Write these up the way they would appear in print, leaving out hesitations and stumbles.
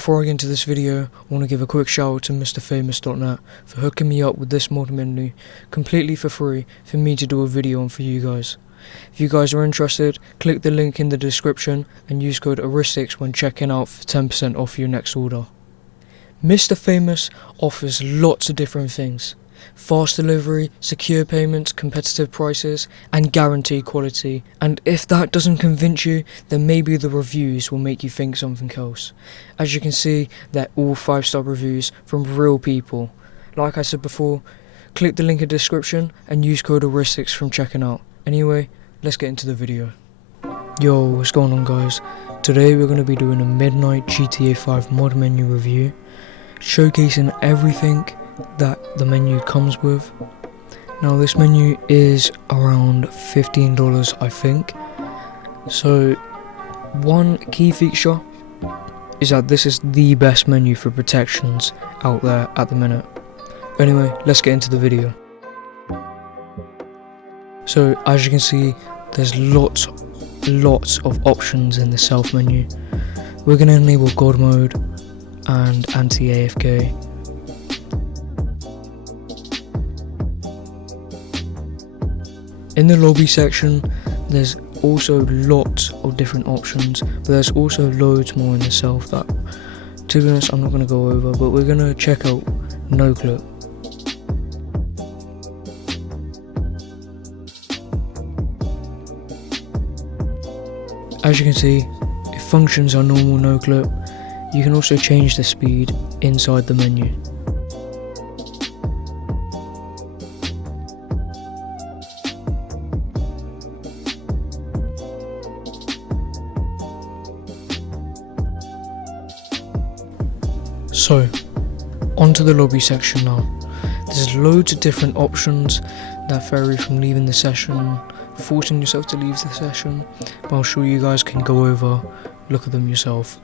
Before I get into this video, I want to give a quick shout out to MrFamous.net for hooking me up with this mod menu completely for free for me to do a video on for you guys. If you guys are interested, click the link in the description and use code HEURISTICS when checking out for 10% off your next order. Mr. Famous offers lots of different things: fast delivery, secure payments, competitive prices, and guaranteed quality. And if that doesn't convince you, then maybe the reviews will make you think something else. As you can see, they're all 5-star reviews from real people. Like I said before, click the link in the description and use code HEURISTICS from checking out. Anyway, let's get into the video. Yo, what's going on guys? Today we're going to be doing a midnight GTA 5 mod menu review, showcasing everything that the menu comes with. Now this menu is around $15 I think. So one key feature is that this is the best menu for protections out there at the minute. Anyway, let's get into the video. So as you can see, there's lots of options in the self menu. We're going to enable God mode and anti-AFK. In the lobby section, there's also lots of different options, but there's also loads more in the self that, to be honest, I'm not going to go over, but we're going to check out no clip. As you can see, it functions on normal no clip. You can also change the speed inside the menu. So, onto the lobby section now. There's loads of different options that vary from leaving the session, forcing yourself to leave the session, but I'm sure you guys can go over, look at them yourself.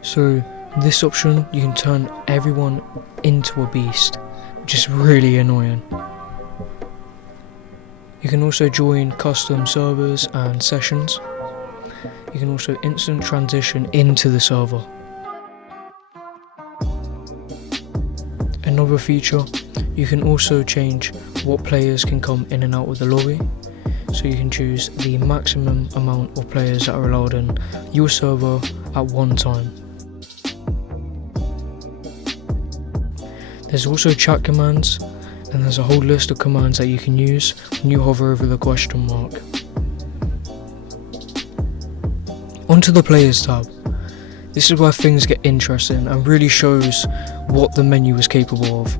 So this option, you can turn everyone into a beast, which is really annoying. You can also join custom servers and sessions. You can also instant transition into the server. Another feature, you can also change what players can come in and out of the lobby. So you can choose the maximum amount of players that are allowed in your server at one time. There's also chat commands, and there's a whole list of commands that you can use when you hover over the question mark. Onto the players tab. This is where things get interesting and really shows what the menu is capable of.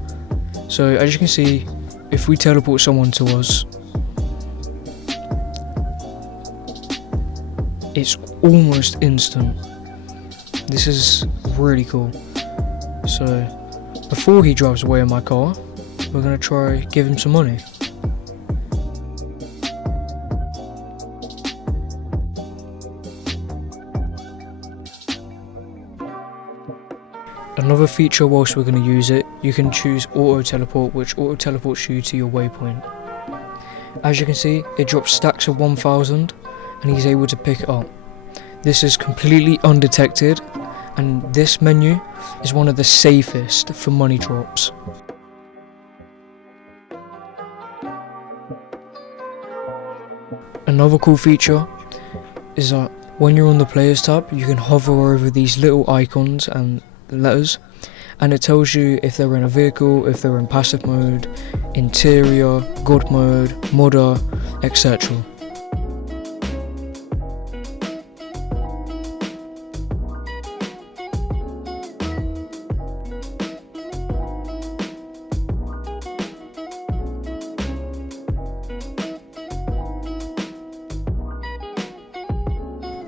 So as you can see, if we teleport someone to us, it's almost instant. This is really cool. So before he drives away in my car, we're going to try give him some money. Another feature whilst we're going to use it, you can choose auto teleport, which auto teleports you to your waypoint. As you can see, it drops stacks of 1000 and he's able to pick it up. This is completely undetected, and this menu is one of the safest for money drops. Another cool feature is that when you're on the players tab, you can hover over these little icons and letters, and it tells you if they're in a vehicle, if they're in passive mode, interior, god mode, modder, etc.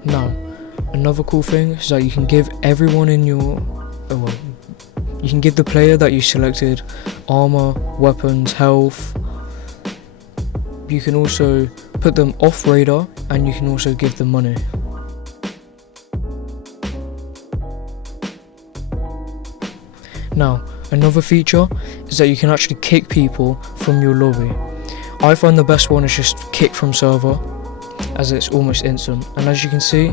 Now, another cool thing is that you can give everyone in your you can give the player that you selected armor, weapons, health. You can also put them off radar, and you can also give them money. Now, another feature is that you can actually kick people from your lobby. I find the best one is just kick from server. as it's almost instant. And as you can see,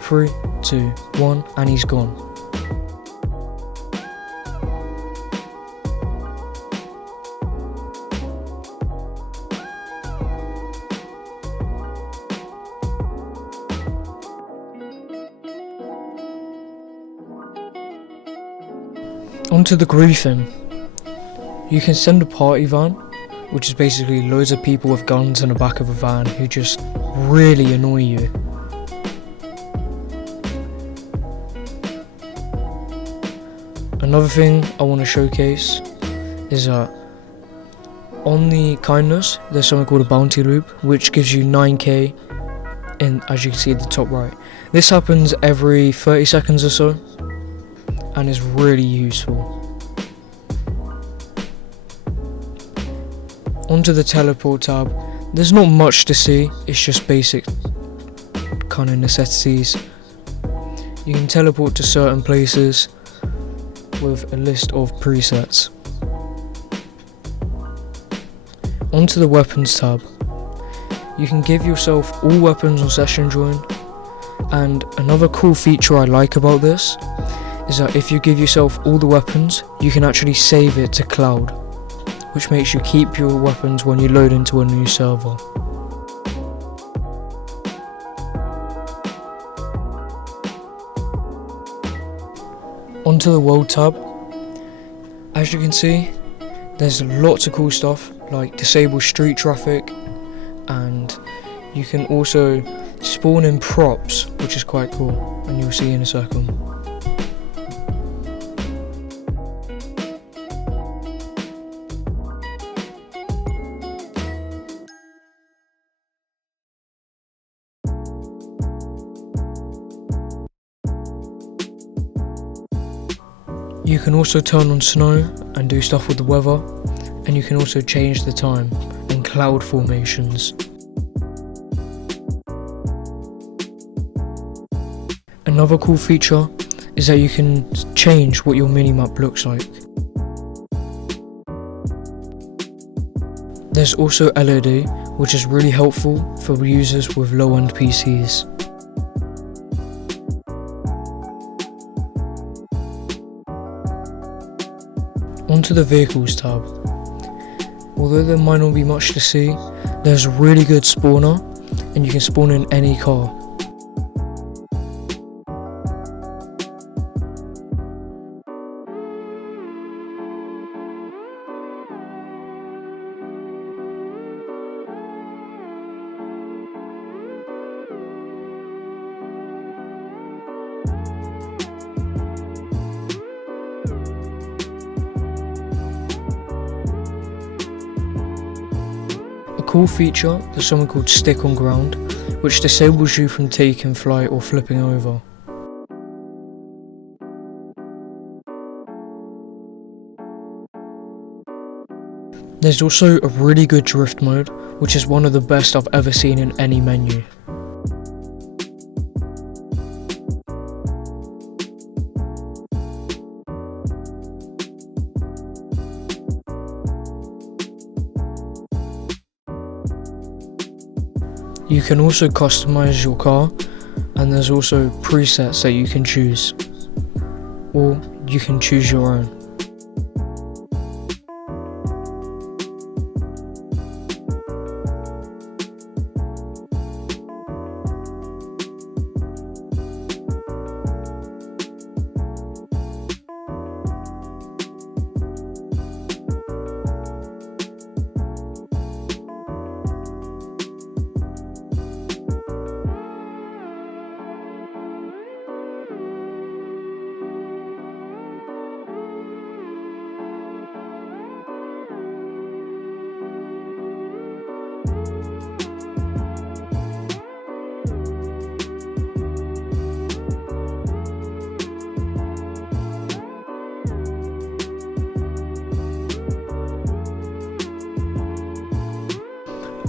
3, 2, 1, and he's gone. Onto the griefing. You can send a party van, which is basically loads of people with guns in the back of a van who just really annoy you. Another thing I want to showcase is that on the kindness there's something called a bounty loop, which gives you 9k in, as you can see at the top right. This happens every 30 seconds or so and is really useful. Onto the teleport tab. There's not much to see, it's just basic kind of necessities. You can teleport to certain places with a list of presets. Onto the weapons tab. You can give yourself all weapons on session join, and another cool feature I like about this is that if you give yourself all the weapons, you can actually save it to cloud, which makes you keep your weapons when you load into a new server. Onto the world tab. As you can see, there's lots of cool stuff like disable street traffic, and you can also spawn in props, which is quite cool, and you'll see in a second. You can also turn on snow and do stuff with the weather, and you can also change the time and cloud formations. Another cool feature is that you can change what your minimap looks like. There's also LED, which is really helpful for users with low-end PCs. Onto the vehicles tab. Although there might not be much to see, there's a really good spawner, and you can spawn in any car. A cool feature, there's something called stick on ground, which disables you from taking flight or flipping over. There's also a really good drift mode, which is one of the best I've ever seen in any menu. You can also customize your car, and there's also presets that you can choose, or you can choose your own.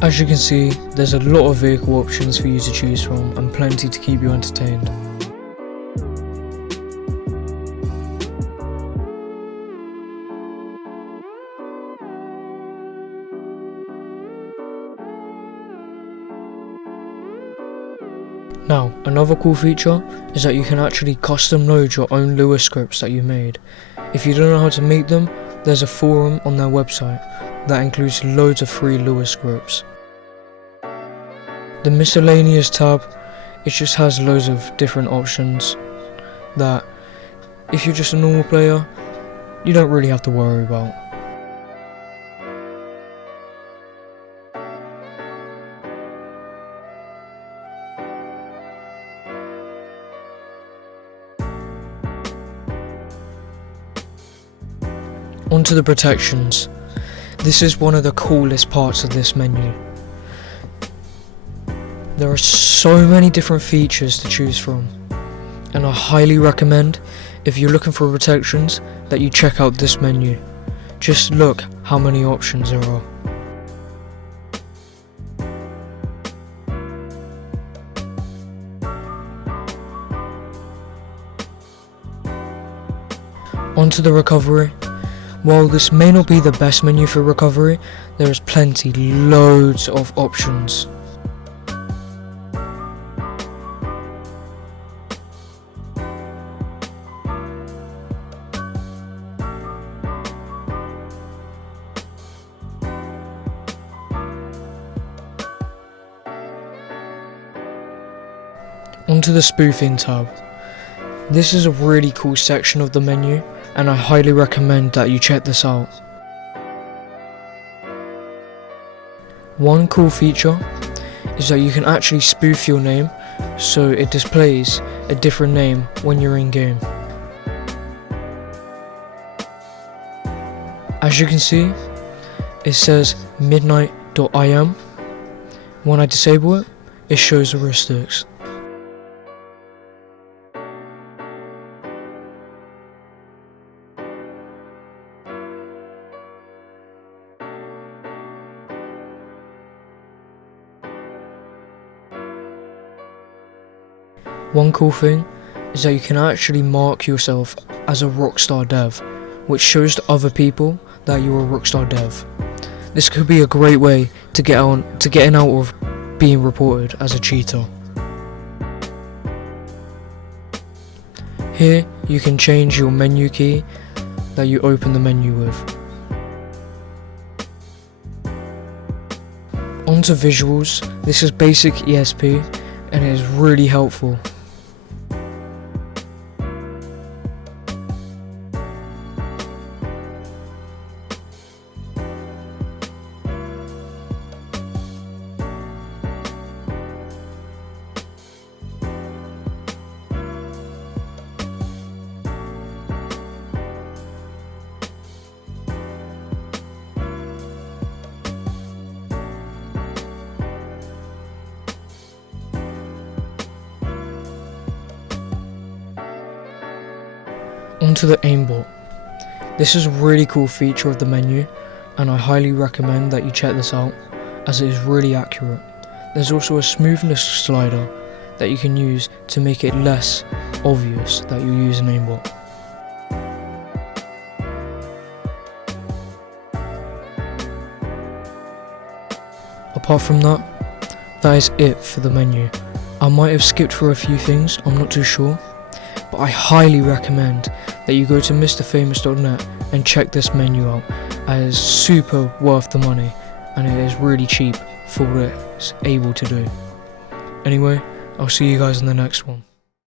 As you can see, there's a lot of vehicle options for you to choose from and plenty to keep you entertained. Now, another cool feature is that you can actually custom load your own Lua scripts that you made. If you don't know how to make them, there's a forum on their website that includes loads of free Lua scripts. The miscellaneous tab, it just has loads of different options that if you're just a normal player, you don't really have to worry about. Onto the protections. This is one of the coolest parts of this menu. There are so many different features to choose from, and I highly recommend, if you're looking for protections, that you check out this menu. Just look how many options there are. Onto the recovery. While this may not be the best menu for recovery, there is loads of options. Onto the spoofing tab. This is a really cool section of the menu, and I highly recommend that you check this out. One cool feature is that you can actually spoof your name, so it displays a different name when you're in game. As you can see, it says midnight.im. When I disable it, it shows the heuristics. One cool thing is that you can actually mark yourself as a Rockstar dev, which shows to other people that you're a Rockstar dev. This could be a great way to getting out of being reported as a cheater. Here you can change your menu key that you open the menu with. Onto visuals. This is basic ESP and it is really helpful. Onto the aimbot. This is a really cool feature of the menu, and I highly recommend that you check this out as it is really accurate. There's also a smoothness slider that you can use to make it less obvious that you use an aimbot. Apart from that is it for the menu. I might have skipped through a few things, I'm not too sure, but I highly recommend that you go to MrFamous.net and check this menu out, as it's super worth the money and it is really cheap for what it's able to do. Anyway, I'll see you guys in the next one.